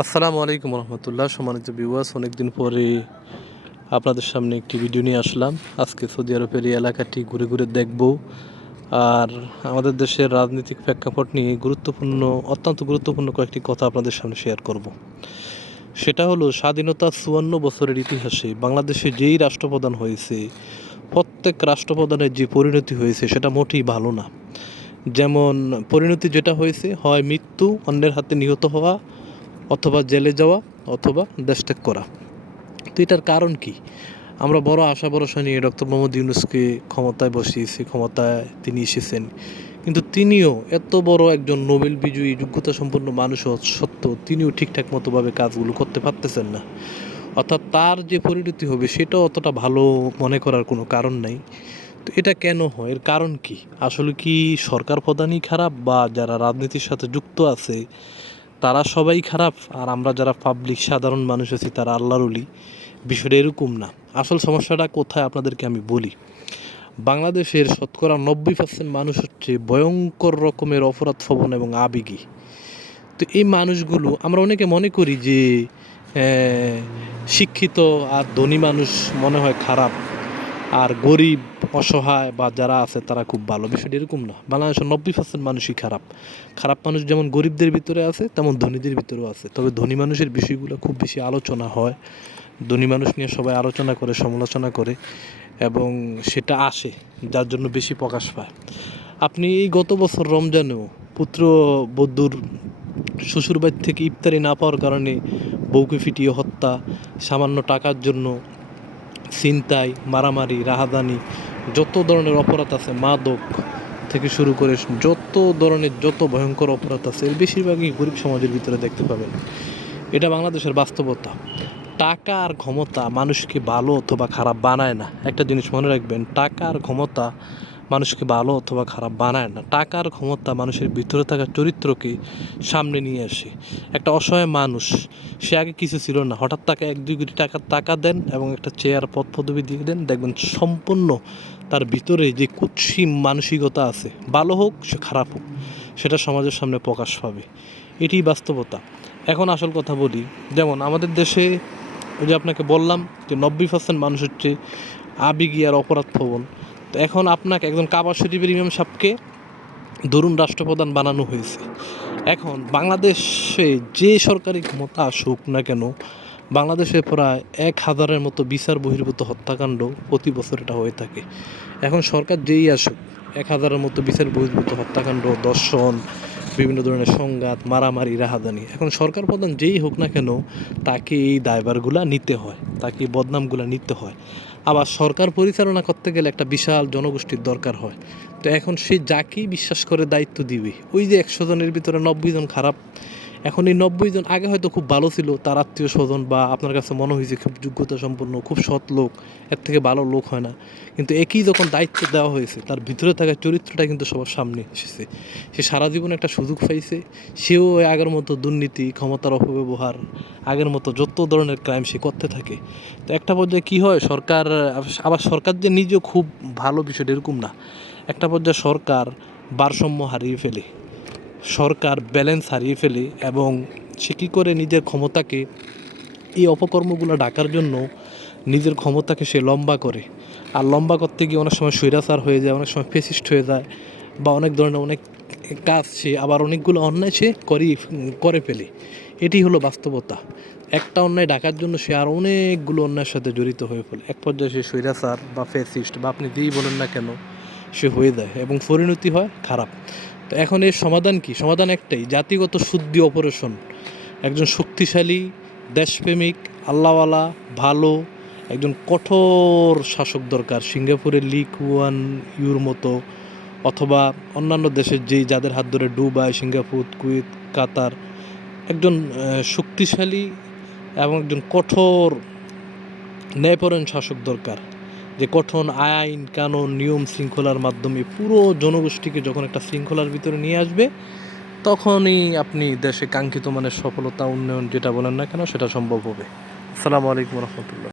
আসসালামু আলাইকুম রহমতুল্লাহ। সম্মানিত ভিউয়ার্স, অনেকদিন পরে আপনাদের সামনে একটি ভিডিও নিয়ে আসলাম। আজকে সৌদি আরবের এই এলাকাটি ঘুরে ঘুরে দেখব, আর আমাদের দেশের রাজনৈতিক প্রেক্ষাপট নিয়ে অত্যন্ত গুরুত্বপূর্ণ কয়েকটি কথা আপনাদের সামনে শেয়ার করব। সেটা হলো, স্বাধীনতার ৫৪ বছরের ইতিহাসে বাংলাদেশে যেই রাষ্ট্রপ্রধান হয়েছে, প্রত্যেক রাষ্ট্রপ্রধানের যে পরিণতি হয়েছে সেটা মোটেই ভালো না। যেমন পরিণতি যেটা হয়েছে, হয় মৃত্যু, অন্যের হাতে নিহত হওয়া, অথবা জেলে যাওয়া, অথবা দেশ ত্যাগ করা। তো এটার কারণ কি? আমরা বড় আশা ভরসা নিয়ে ডক্টর মোহাম্মদ ইউনূসকে ক্ষমতায় বসিয়েছি, ক্ষমতায় তিনি এসেছেন, কিন্তু তিনিও এত বড় একজন নোবেল বিজয়ী যোগ্যতা সম্পন্ন মানুষ সত্ত্বেও তিনিও ঠিকঠাক মতোভাবে কাজগুলো করতে পারতেছেন না। অর্থাৎ তার যে পরিণতি হবে সেটাও অতটা ভালো মনে করার কোনো কারণ নাই। তো এটা কেন হয়? এর কারণ কি? আসলে কি সরকার প্রধানই খারাপ, বা যারা রাজনীতির সাথে যুক্ত আছে তারা সবাই খারাপ, আর আমরা যারা পাবলিক সাধারণ মানুষ আছি তারা আল্লাহর ওলি? বিষয়টা এরকম না। আসল সমস্যাটা কোথায় আপনাদেরকে আমি বলি। বাংলাদেশের শতকরা 90% মানুষ হচ্ছে ভয়ঙ্কর রকমের অপরাধ প্রবণ এবং আবেগী। তো এই মানুষগুলো, আমরা অনেকে মনে করি যে শিক্ষিত আর ধনী মানুষ মনে হয় খারাপ, আর গরিব অসহায় বা যারা আছে তারা খুব ভালো। বিষয়টা এরকম না। বাংলাদেশের 90% মানুষই খারাপ। খারাপ মানুষ যেমন গরিবদের ভিতরে আছে, তেমন ধনীদের ভিতরেও আছে। তবে ধনী মানুষের বিষয়গুলো খুব বেশি আলোচনা হয়, ধনী মানুষ নিয়ে সবাই আলোচনা করে, সমালোচনা করে, এবং সেটা আসে, যার জন্য বেশি প্রকাশ পায়। আপনি এই গত বছর রমজানেও পুত্রবধূর শ্বশুরবাড়ি থেকে ইফতারি না পাওয়ার কারণে বউকে ফিটিয়ে হত্যা, সামান্য টাকার জন্য ছিনতাই, মারামারি, রাহাজানি, যত ধরনের অপরাধ আছে, মাদক থেকে শুরু করে যত ভয়ঙ্কর অপরাধ আছে, এর বেশিরভাগই গরিব সমাজের ভিতরে দেখতে পাবেন। এটা বাংলাদেশের বাস্তবতা। টাকা আর ক্ষমতা মানুষকে ভালো অথবা খারাপ বানায় না। একটা জিনিস মনে রাখবেন, টাকা আর ক্ষমতা মানুষকে ভালো অথবা খারাপ বানায় না। টাকার ক্ষমতা মানুষের ভিতরে থাকা চরিত্রকে সামনে নিয়ে আসে। একটা অসহায় মানুষ, সে আগে কিছু ছিল না, হঠাৎ তাকে ১-২ কোটি টাকা দেন এবং একটা চেয়ার পদ পদবি দিয়ে দেন, দেখবেন সম্পূর্ণ তার ভিতরে যে কুৎসিত মানসিকতা আছে, ভালো হোক সে খারাপ হোক, সেটা সমাজের সামনে প্রকাশ পাবে। এটি বাস্তবতা। এখন আসল কথা বলি, যেমন আমাদের দেশে, ওই যে আপনাকে বললাম যে 90% মানুষ হচ্ছে আবেগী আর অপরাধ প্রবণ। তো এখন আপনাকে একজন কাবা শরীফের ইমাম সাহেবকে ধরুন রাষ্ট্রপ্রধান বানানো হয়েছে। এখন বাংলাদেশে যে সরকারি ক্ষমতা আসুক না কেন, বাংলাদেশে প্রায় ১,০০০-এর মতো বিচার বহির্ভূত হত্যাকাণ্ড প্রতি বছর এটা হয়ে থাকে। এখন সরকার যেই আসুক, ১,০০০-এর মতো বিচার বহির্ভূত হত্যাকাণ্ড, দর্শন, বিভিন্ন ধরনের সংঘাত, মারামারি, রাহাজানি, এখন সরকার প্রধান যেই হোক না কেন তাকে এই দায়ভারগুলা নিতে হয়, তাকে এই বদনামগুলা নিতে হয়। আবার সরকার পরিচালনা করতে গেলে একটা বিশাল জনগোষ্ঠীর দরকার হয়। তো এখন সে যাকেই বিশ্বাস করে দায়িত্ব দিবে, ওই যে ১০০ জনের ভিতরে ৯০ জন খারাপ। এখন এই ৯০ জন আগে হয়তো খুব ভালো ছিল, তার আত্মীয় স্বজন বা আপনার কাছে মনে হয়েছে খুব যোগ্যতা সম্পন্ন, খুব সৎ লোক, এর থেকে ভালো লোক হয় না। কিন্তু একই যখন দায়িত্ব দেওয়া হয়েছে, তার ভিতরে থাকা চরিত্রটা কিন্তু সবার সামনে এসেছে। সে সারা জীবন একটা সুযোগ পাইছে, সেও আগের মতো দুর্নীতি, ক্ষমতার অপব্যবহার, আগের মতো যত ধরনের ক্রাইম সে করতে থাকে। তো একটা পর্যায়ে কী হয়, সরকার যে নিজেও খুব ভালো, বিষয়টা এরকম না। একটা পর্যায়ে সরকার ভারসাম্য হারিয়ে ফেলে, সরকার ব্যালেন্স হারিয়ে ফেলে, এবং সে কী করে নিজের ক্ষমতাকে, এই অপকর্মগুলো ঢাকার জন্য নিজের ক্ষমতাকে সে লম্বা করে। আর লম্বা করতে গিয়ে অনেক সময় স্বৈরাচার হয়ে যায়, অনেক সময় ফেসিস্ট হয়ে যায়, বা অনেক ধরনের অনেক কাজ সে, আবার অনেকগুলো অন্যায় সে করে ফেলে। এটি হলো বাস্তবতা। একটা অন্যায় ঢাকার জন্য সে আর অনেকগুলো অন্যায়ের সাথে জড়িত হয়ে ফেলে। এক পর্যায়ে সে স্বৈরাচার বা ফেসিস্ট বা আপনি যেই বলেন না কেন, সে হয়ে যায় এবং পরিণতি হয় খারাপ। তো এখন এর সমাধান কি? সমাধান একটাই, জাতিগত শুদ্ধি অপারেশন। একজন শক্তিশালী, দেশপ্রেমিক, আল্লাহওয়ালা, ভালো একজন কঠোর শাসক দরকার। সিঙ্গাপুরের লি কুয়ান ইউর মতো, অথবা অন্যান্য দেশের যাদের হাত ধরে দুবাই, সিঙ্গাপুর, কুয়েত, কাতার, একজন শক্তিশালী এবং একজন কঠোর ন্যায়পরায়ণ শাসক দরকার, যে কঠোর আইন কানুন নিয়ম শৃঙ্খলার মাধ্যমে পুরো জনগোষ্ঠীকে যখন একটা শৃঙ্খলার ভিতরে নিয়ে আসবে, তখনই আপনি দেশে কাঙ্ক্ষিত মানের সফলতা, উন্নয়ন যেটা বলেন না কেন, সেটা সম্ভব হবে। আসসালামু আলাইকুম রহমতুল্লাহ।